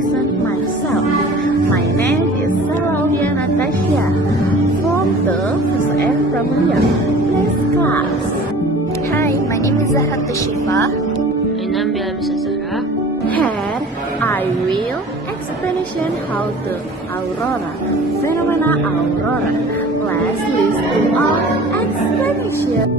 present myself. My name is Saraudia Natasha from the SN Pramudia. Please class. Hi, my name is Zahat Shifa. My name is Zahra. Here I will explanation how the aurora, phenomena aurora. Let's listen to our explanation.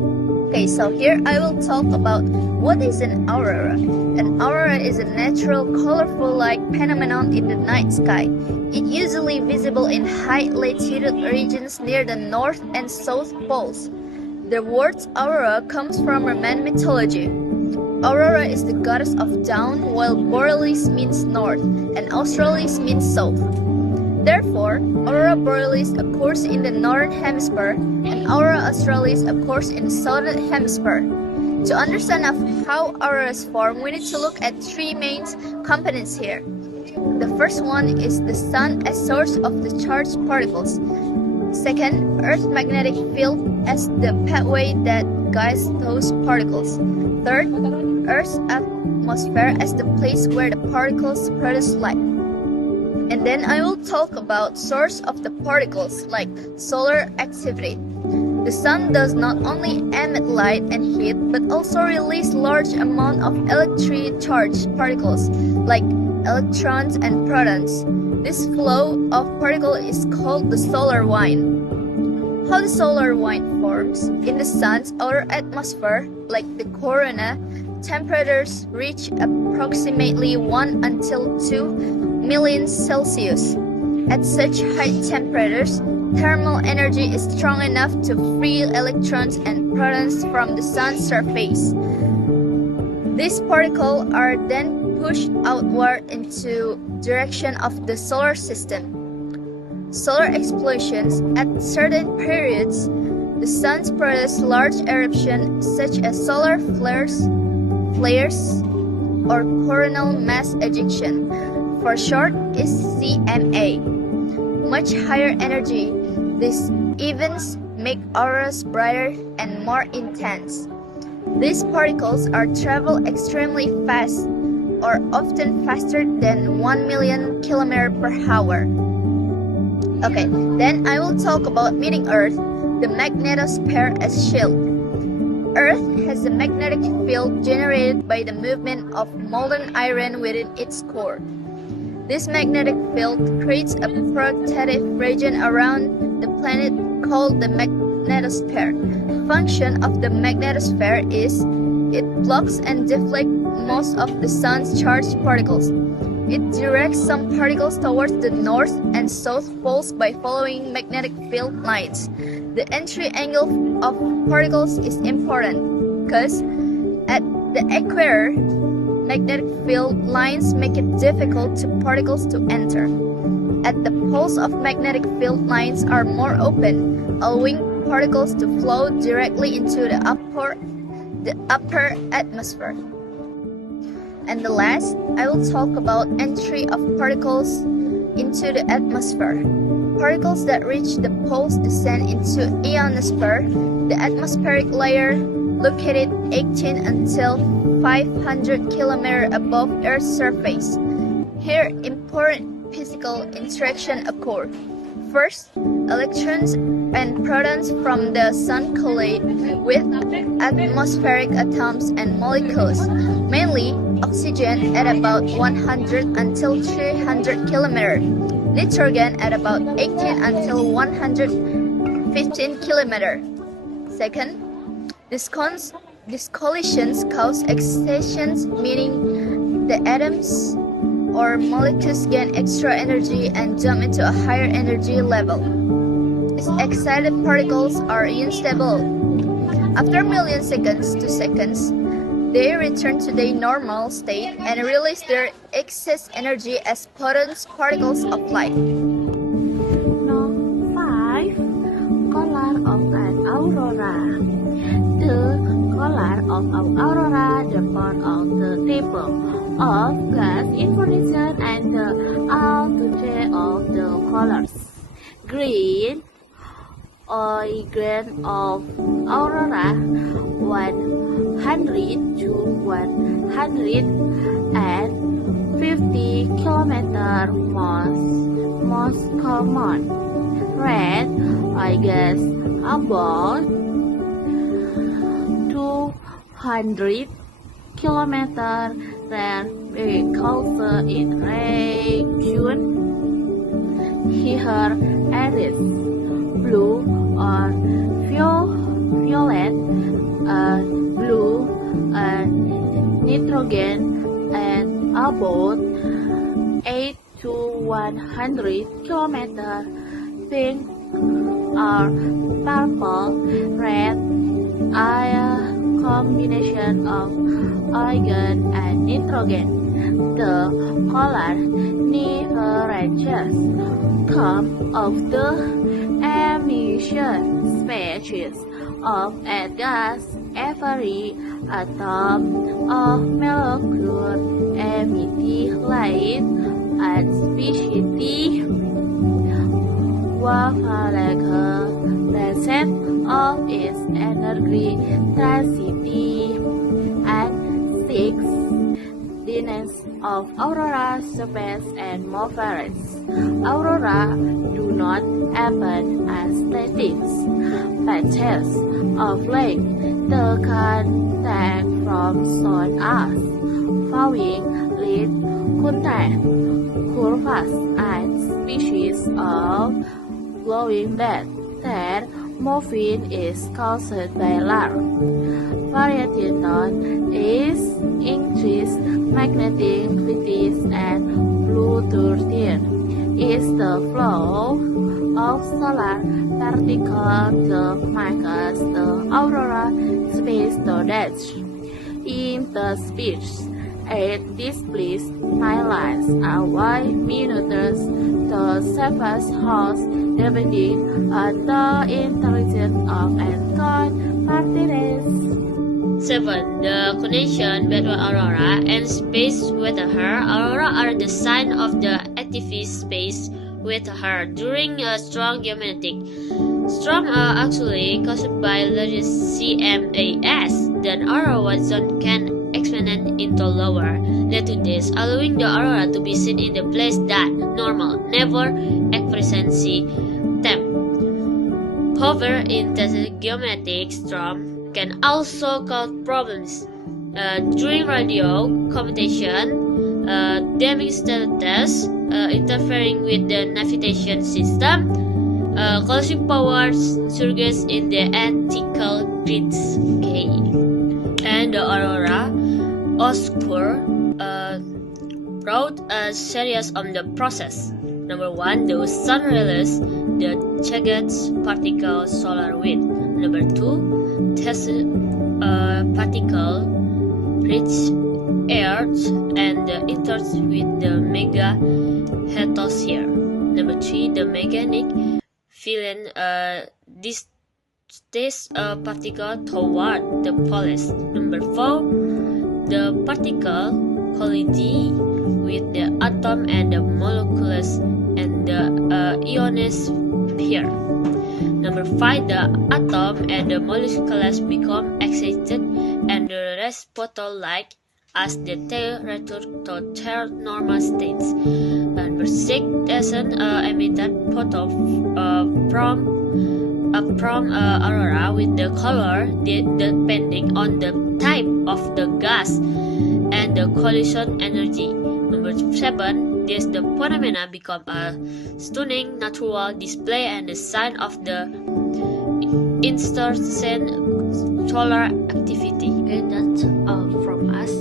Okay, so here I will talk about what is an aurora. An aurora is a natural, colorful light phenomenon in the night sky. It usually visible in high latitude regions near the north and south poles. The word aurora comes from Roman mythology. Aurora is the goddess of dawn, while Borealis means north and Australis means south. Therefore, Aurora Borealis occurs in the northern hemisphere and Aurora Australis occurs in the southern hemisphere. To understand how auroras form, we need to look at three main components here. The first one is the sun as source of the charged particles. Second, Earth's magnetic field as the pathway that guides those particles. Third, Earth's atmosphere as the place where the particles produce light. And then I will talk about source of the particles like solar activity. The sun does not only emit light and heat but also release large amount of electrically charged particles like electrons and protons. This flow of particles is called the solar wind. How the solar wind forms? In the sun's outer atmosphere, like the corona, temperatures reach approximately 1 until 2 million Celsius. At such high temperatures, thermal energy is strong enough to free electrons and protons from the sun's surface. These particles are then pushed outward into direction of the solar system. Solar explosions at certain periods, the sun produces large eruptions such as solar flares, or coronal mass ejection. For short is CMA. Much higher energy, these events make auroras brighter and more intense. These particles are travel extremely fast, or often faster than 1 million km per hour. Okay, then I will talk about meeting Earth, the magnetosphere as shield. Earth has a magnetic field generated by the movement of molten iron within its core. This magnetic field creates a protective region around the planet called the magnetosphere. Function of the magnetosphere is it blocks and deflects most of the sun's charged particles. It directs some particles towards the north and south poles by following magnetic field lines. The entry angle of particles is important because at the equator, magnetic field lines make it difficult for particles to enter. At the poles of magnetic field lines are more open, allowing particles to flow directly into the upper atmosphere. And the last, I will talk about entry of particles into the atmosphere. Particles that reach the poles descend into ionosphere, the atmospheric layer located 18 until 500 km above Earth's surface. Here, important physical interaction occur. First, electrons and protons from the sun collide with atmospheric atoms and molecules, mainly oxygen at about 100 until 300 km, nitrogen at about 18 until 115 km. Second, these collisions cause excitations, meaning the atoms or molecules gain extra energy and jump into a higher energy level. These excited particles are unstable. After milliseconds to seconds, they return to their normal state and release their excess energy as photons, particles of light. No. 5. Color of an aurora. The color of an aurora depends on the type of gas information and the altitude of the colors. Green, oil green of aurora 100 to 150 50 kilometer most common. Red, I guess about 200 kilometer rare vehicles in region. Here Aries, blue or violet, blue nitrogen, and about 8 to 100 kilometer pink or purple. Red, a combination of oxygen and nitrogen. The polar differences come of the emission species of a gas. Every atom of molecule emits light at species wavelength of its energy density and 6 distance of aurora surface and moverance. Aurora do not happen as static patches of light. The contact from sun as falling light contact curves and species of glowing that moving is caused by light. Variety known is increased magnetic field and Bluetooth is the flow of solar particles that makes the aurora space storage. In the space, it displays highlights are white minutes the surface house depending on the intelligence of encoded particles. 7. The connection between aurora and space weather. Aurora are the sign of the active space weather during a strong geomagnetic storm actually caused by large CMAS. Then aurora zone can expand into lower latitudes, allowing the aurora to be seen in the place that normal never experience them. However, intense geomagnetic storm can also cause problems during radio communication, damaging status, interfering with the navigation system, causing power surges in the electrical grids. Okay. And the aurora occur throughout a series of the process. Number 1, the sun releases the charged particle solar wind. Number 2, test particle reach Earth and enters with the mega hetosphere. Number 3, the magnetic field this particle toward the poles. Number 4, the particle collide with the atom and the molecules and the ionosphere. Number 5, the atom and the molecules become excited and the rest photo-like as they return to their normal states. Number 6, doesn't emitted photo from aurora with the color depending on the type of the gas and the collision energy. Number 7, this the phenomena become a stunning natural display and the sign of the incessant solar activity. Okay, that's all from us.